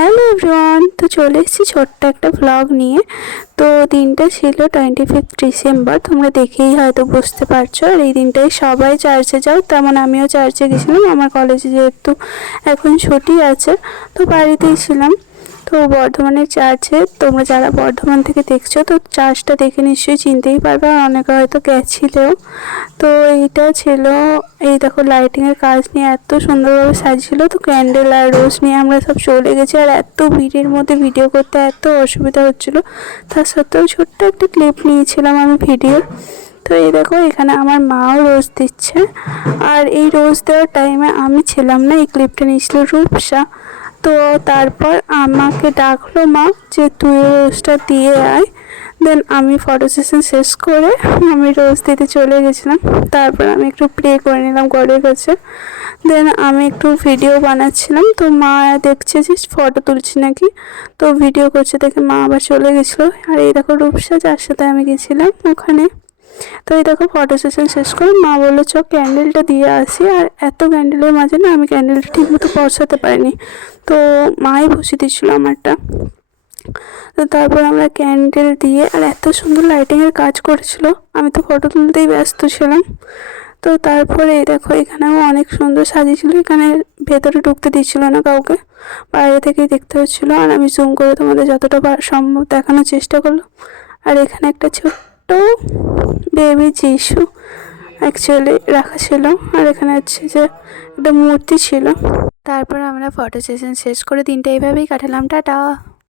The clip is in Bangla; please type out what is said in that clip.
হ্যালো এভরিওয়ান, তো চলে এসেছি ছোট্ট একটা ব্লগ নিয়ে। তো দিনটা ছিল 25 ডিসেম্বর, তোমরা দেখেই হয়তো বুঝতে পারছো। আর এই দিনটায় সবাই চার্চে যাও, তেমন আমিও চার্চে গেছিলাম। আমার কলেজে যেহেতু এখন ছুটি আছে, তো বাড়িতেই ছিলাম। তো বর্ধমানের চার্চে, তোমরা যারা বর্ধমান থেকে দেখছো তো চার্চটা দেখে নিশ্চয়ই চিনতেই পারবে, আর অনেকে হয়তো গেছিলেও। তো এইটা ছিল, এই দেখো লাইটিংয়ের কাজ নিয়ে এত সুন্দরভাবে সাজিয়েছিল। তো ক্যান্ডেল আর রোজ নিয়ে আমরা সব চলে গেছি, আর এত ভিড়ের মধ্যে ভিডিও করতে এত অসুবিধা হচ্ছিলো। তা সত্ত্বেও ছোট্ট একটা ক্লিপ নিয়েছিলাম আমি ভিডিওর। তো এই দেখো এখানে আমার মাও রোজ দিচ্ছে, আর এই রোজ দেওয়ার টাইমে আমি ছিলাম না, এই ক্লিপটা নিয়েছিল রূপসা। তো তারপর আমাকে ডাকলো মা যে তুই রোজটা দিয়ে আয়। দেন আমি ফটো সেশন শেষ করে আমি রোজ দিতে চলে গেছিলাম। তারপর আমি একটু প্রে করে নিলাম গডের কাছে। দেন আমি একটু ভিডিও বানাচ্ছিলাম, তো মা দেখছে যে ফটো তুলছি নাকি, তো ভিডিও করছে দেখে মা আবার চলে গেছিলো। আর এই দেখো রূপসা যার সাথে আমি গেছিলাম ওখানে। তো এই দেখো ফটো সেশন শেষ করে মা বললো চ ক্যান্ডেলটা দিয়ে আসি। আর এত ক্যান্ডেলের মাঝে না আমি ক্যান্ডেলটা ঠিক মতো পৌঁছাতে পারিনি, তো মাই বসিয়ে দিচ্ছিলো আমারটা। তো তারপর আমরা ক্যান্ডেল দিয়ে, আর এত সুন্দর লাইটিংয়ের কাজ করেছিল, আমি তো ফটো তুলতেই ব্যস্ত ছিলাম। তো তারপরে এই দেখো এখানেও অনেক সুন্দর সাজিয়েছিল, এখানে ভেতরে ঢুকতে দিচ্ছিল না কাউকে, বাইরে থেকেই দেখতে হচ্ছিলো। আর আমি জুম করে তোমাদের যতটা সম্ভব দেখানোর চেষ্টা করলাম। আর এখানে একটা ছোট্ট বেবি যিশু অ্যাকচুয়ালি রাখা ছিল, আর এখানে হচ্ছে যে একটা মূর্তি ছিল। তারপর আমরা ফটো সেশন শেষ করে দিনটা এইভাবেই কাটালাম। টাটা।